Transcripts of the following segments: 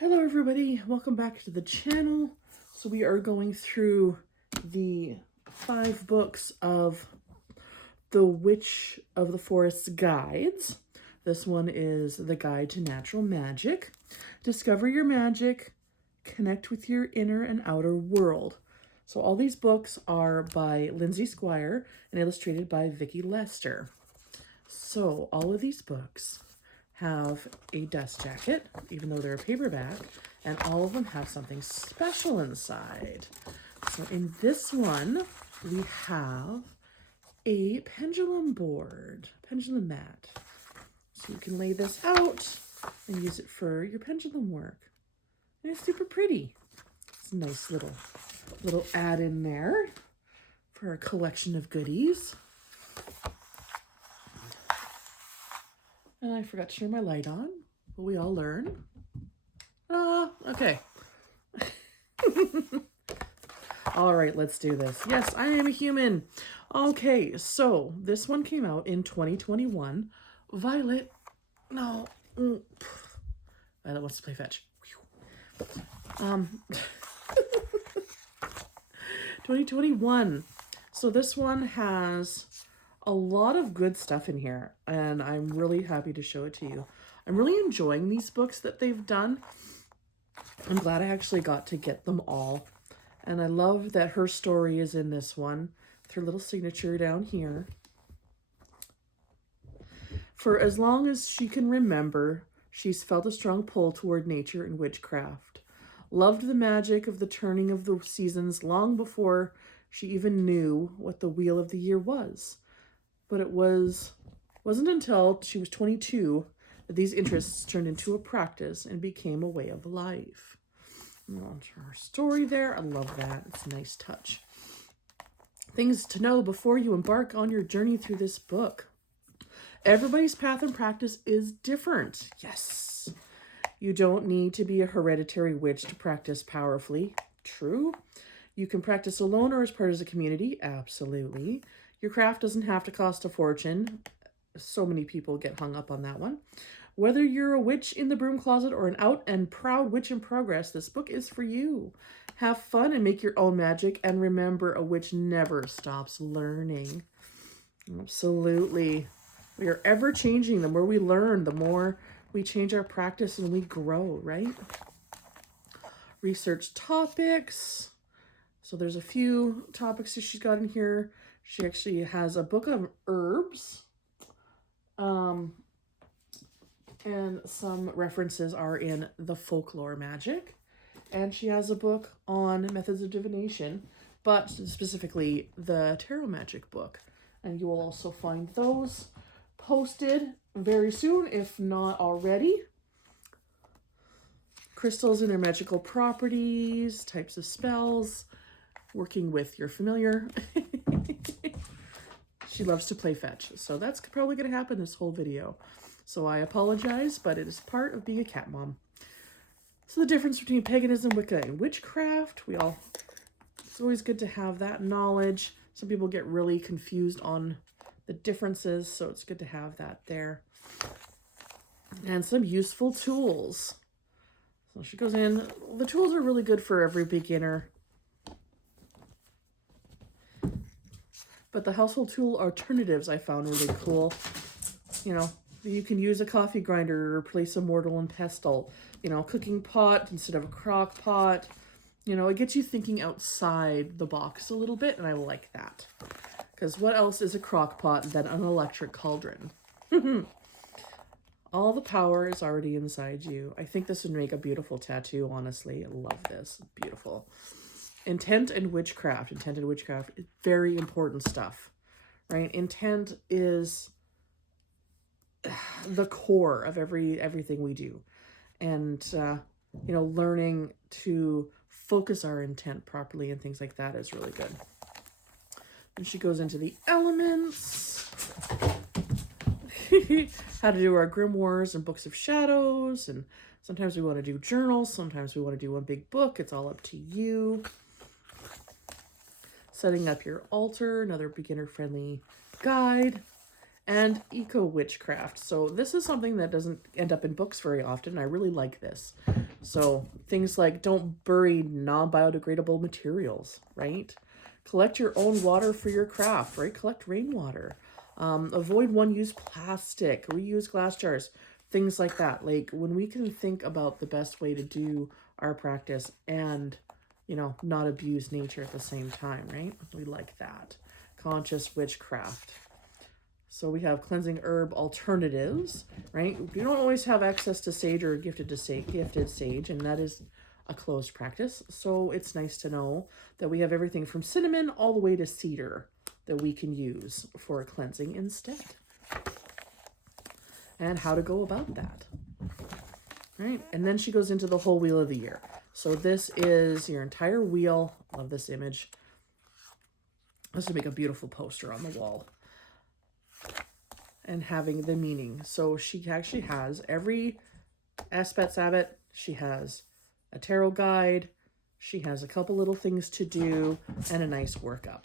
Hello everybody, welcome back to the channel. So we are going through the 5 books of the Witch of the Forest guides. This one is the Guide to Natural Magic. Discover your magic, connect with your inner and outer world. So all these books are by Lindsay, Squire and illustrated by Vicki Lester. So all of these books have a dust jacket, even though they're a paperback, and all of them have something special inside. So in this one, we have a pendulum board, pendulum mat. So you can lay this out and use it for your pendulum work. And it's super pretty. It's a nice little add in there for a collection of goodies. And I forgot to turn my light on, but we all learn. Okay. All right, let's do this. Yes, I am a human. Okay, so this one came out in 2021. Violet, no. Violet wants to play fetch. 2021. So this one has a lot of good stuff in here, and I'm really happy to show it to you. I'm really enjoying these books that they've done. I'm glad I actually got to get them all. And I love that her story is in this one, with her little signature down here. For as long as she can remember, she's felt a strong pull toward nature and witchcraft. Loved the magic of the turning of the seasons long before she even knew what the wheel of the year was. But it wasn't until she was 22 that these interests turned into a practice and became a way of life. Her story there, I love that. It's a nice touch. Things to know before you embark on your journey through this book. Everybody's path and practice is different. Yes. You don't need to be a hereditary witch to practice powerfully. True. You can practice alone or as part of a community. Absolutely. Your craft doesn't have to cost a fortune. So many people get hung up on that one. Whether you're a witch in the broom closet or an out and proud witch in progress, this book is for you. Have fun and make your own magic. And remember, a witch never stops learning. Absolutely. We are ever changing. The more we learn, the more we change our practice and we grow, right? Research topics. So there's a few topics that she's got in here. She actually has a book of herbs, and some references are in the folklore magic. And she has a book on methods of divination, but specifically the tarot magic book. And you will also find those posted very soon, if not already. Crystals and their magical properties, types of spells, working with your familiar. She loves to play fetch, so that's probably going to happen this whole video. So I apologize, but it is part of being a cat mom. So the difference between paganism, Wicca, and witchcraft. It's always good to have that knowledge. Some people get really confused on the differences, so it's good to have that there. And some useful tools. So she goes in. The tools are really good for every beginner. But the household tool alternatives I found really cool. You know, you can use a coffee grinder to replace a mortar and pestle. You know, cooking pot instead of a crock pot. You know, it gets you thinking outside the box a little bit, and I like that. Because what else is a crock pot than an electric cauldron? All the power is already inside you. I think this would make a beautiful tattoo, honestly. I love this. Beautiful. Intent and witchcraft. Intent and witchcraft is very important stuff, right? Intent is the core of everything we do. And, you know, learning to focus our intent properly and things like that is really good. And she goes into the elements. How to do our grimoires and books of shadows. And sometimes we want to do journals. Sometimes we want to do one big book. It's all up to you. Setting up your altar, another beginner-friendly guide. and eco-witchcraft. So this is something that doesn't end up in books very often. I really like this. So things like don't bury non-biodegradable materials, right? Collect your own water for your craft, right? Collect rainwater. Avoid one-use plastic, reuse glass jars, things like that. Like when we can think about the best way to do our practice and, you know, not abuse nature at the same time, right? We like that. Conscious witchcraft. So we have cleansing herb alternatives, right? You don't always have access to sage or gifted sage, and that is a closed practice. So it's nice to know that we have everything from cinnamon all the way to cedar that we can use for cleansing instead. And how to go about that. Right? And then she goes into the whole wheel of the year. So this is your entire wheel. Love this image. This would make a beautiful poster on the wall. And having the meaning. So she actually has every Aspet Sabbat. She has a tarot guide. She has a couple little things to do and a nice workup.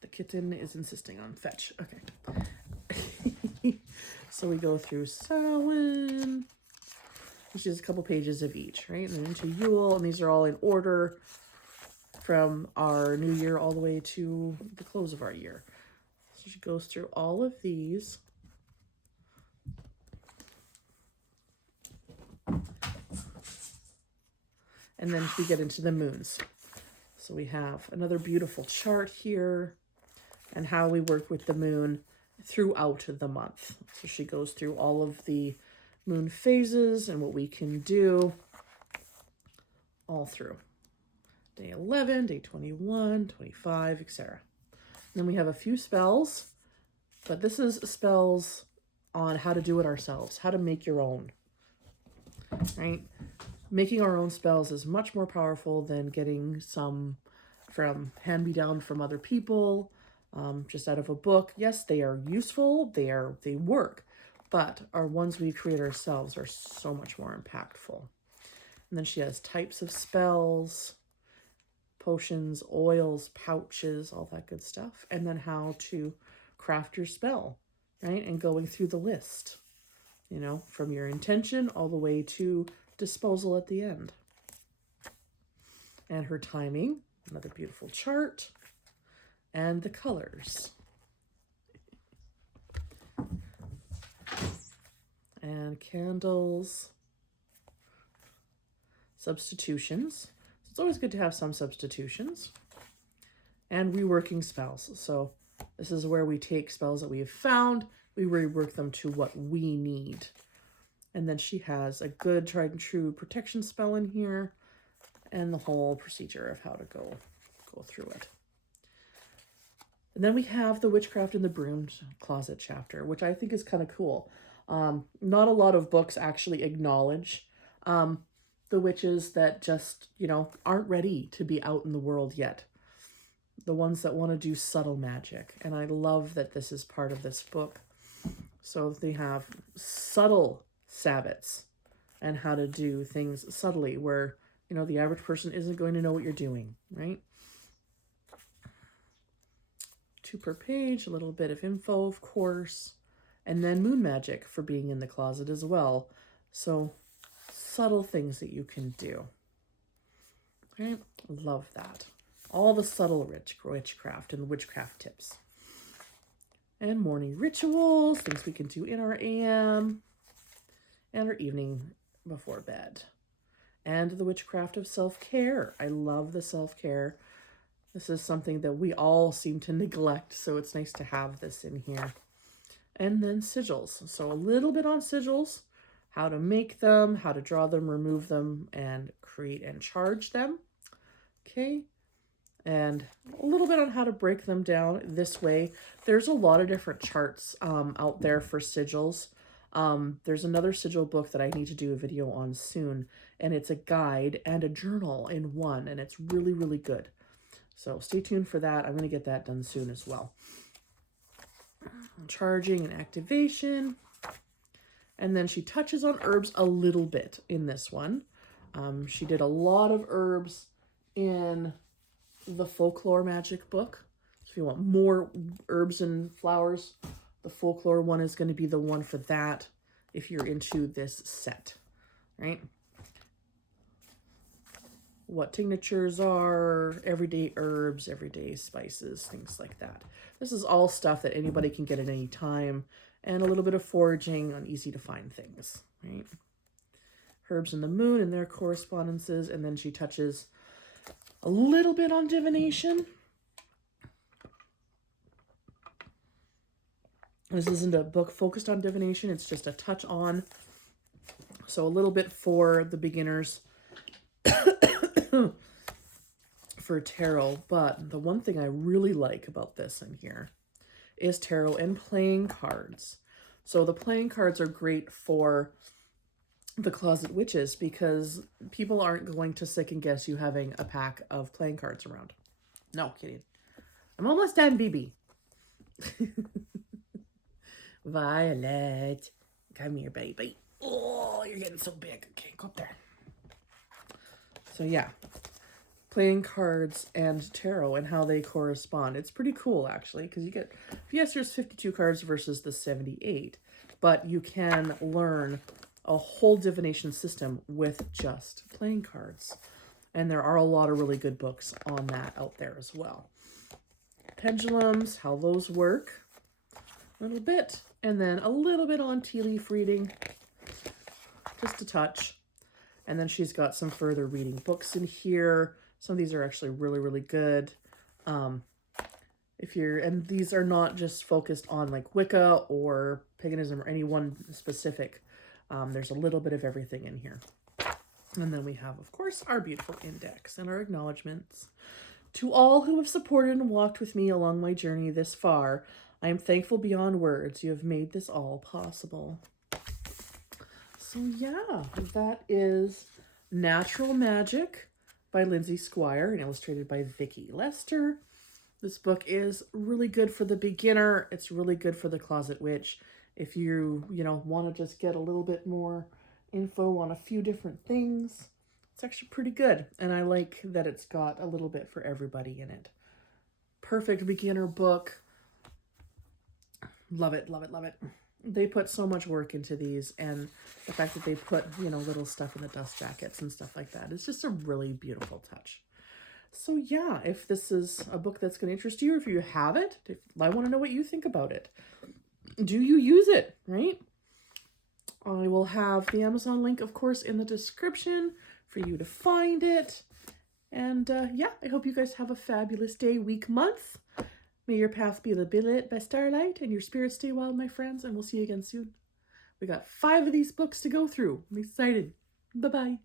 The kitten is insisting on fetch. Okay. So we go through Samhain, which is a couple pages of each, right? And then into Yule, and these are all in order from our new year all the way to the close of our year. So she goes through all of these. And then we get into the moons. So we have another beautiful chart here and how we work with the moon throughout the month. So she goes through all of the moon phases and what we can do all through. Day 11, day 21, 25, etc. Then we have a few spells, but this is spells on how to do it ourselves, how to make your own, right? Making our own spells is much more powerful than getting some from hand-me-down from other people, just out of a book. Yes, they are useful, they work, but our ones we create ourselves are so much more impactful. And then she has types of spells, potions, oils, pouches, all that good stuff. And then how to craft your spell, right? And going through the list, you know, from your intention all the way to disposal at the end. And her timing, another beautiful chart, and the colors. And candles, substitutions. It's always good to have some substitutions. And reworking spells. So this is where we take spells that we have found, we rework them to what we need. And then she has a good tried and true protection spell in here and the whole procedure of how to go through it. And then we have the witchcraft in the broom closet chapter, which I think is kind of cool. Not a lot of books actually acknowledge the witches that just, you know, aren't ready to be out in the world yet. The ones that want to do subtle magic. And I love that this is part of this book. So they have subtle Sabbats and how to do things subtly where, you know, the average person isn't going to know what you're doing, right? 2 per page, a little bit of info, of course, and then moon magic for being in the closet as well. So subtle things that you can do. Right? Love that. All the subtle witchcraft and witchcraft tips. And morning rituals, things we can do in our AM and our evening before bed. And the witchcraft of self-care. I love the self-care. This is something that we all seem to neglect, so it's nice to have this in here. And then sigils. So a little bit on sigils, how to make them, how to draw them, remove them, and create and charge them. Okay. And a little bit on how to break them down this way. There's a lot of different charts out there for sigils. There's another sigil book that I need to do a video on soon, and it's a guide and a journal in one, and it's really, really good. So stay tuned for that. I'm going to get that done soon as well. Charging and activation. And then she touches on herbs a little bit in this one. She did a lot of herbs in the folklore magic book. if you want more herbs and flowers, the folklore one is going to be the one for that if you're into this set, right? What tinctures are, everyday herbs, everyday spices, things like that. This is all stuff that anybody can get at any time, and a little bit of foraging on easy to find things, right? Herbs and the moon and their correspondences, and then she touches a little bit on divination. This isn't a book focused on divination, it's just a touch on. So a little bit for the beginners for tarot. But the one thing I really like about this in here is tarot and playing cards. So the playing cards are great for the closet witches because people aren't going to second guess you having a pack of playing cards around. No, kidding. I'm almost done, BB. Violet, come here, baby. Oh, you're getting so big. Okay, go up there. So yeah, playing cards and tarot and how they correspond. It's pretty cool, actually, because you get, yes, there's 52 cards versus the 78, but you can learn a whole divination system with just playing cards. And there are a lot of really good books on that out there as well. Pendulums, how those work, a little bit, and then a little bit on tea leaf reading, just a touch. And then she's got some further reading books in here. Some of these are actually really, really good. And these are not just focused on like Wicca or paganism or any one specific. There's a little bit of everything in here. And then we have, of course, our beautiful index and our acknowledgements. To all who have supported and walked with me along my journey this far, I am thankful beyond words. You have made this all possible. So yeah, that is Natural Magic by Lindsay Squire and illustrated by Vicki Lester. This book is really good for the beginner. It's really good for the closet witch. If you want to just get a little bit more info on a few different things, it's actually pretty good. And I like that it's got a little bit for everybody in it. Perfect beginner book. Love it, love it, love it. They put so much work into these, and the fact that they put, little stuff in the dust jackets and stuff like that is just a really beautiful touch. So yeah, if this is a book that's going to interest you, or if you have it, I want to know what you think about it. Do you use it, right? I will have the Amazon link, of course, in the description for you to find it. And yeah, I hope you guys have a fabulous day, week, month. May your path be lit by starlight and your spirits stay wild, my friends, and we'll see you again soon. We got 5 of these books to go through. I'm excited. Bye-bye.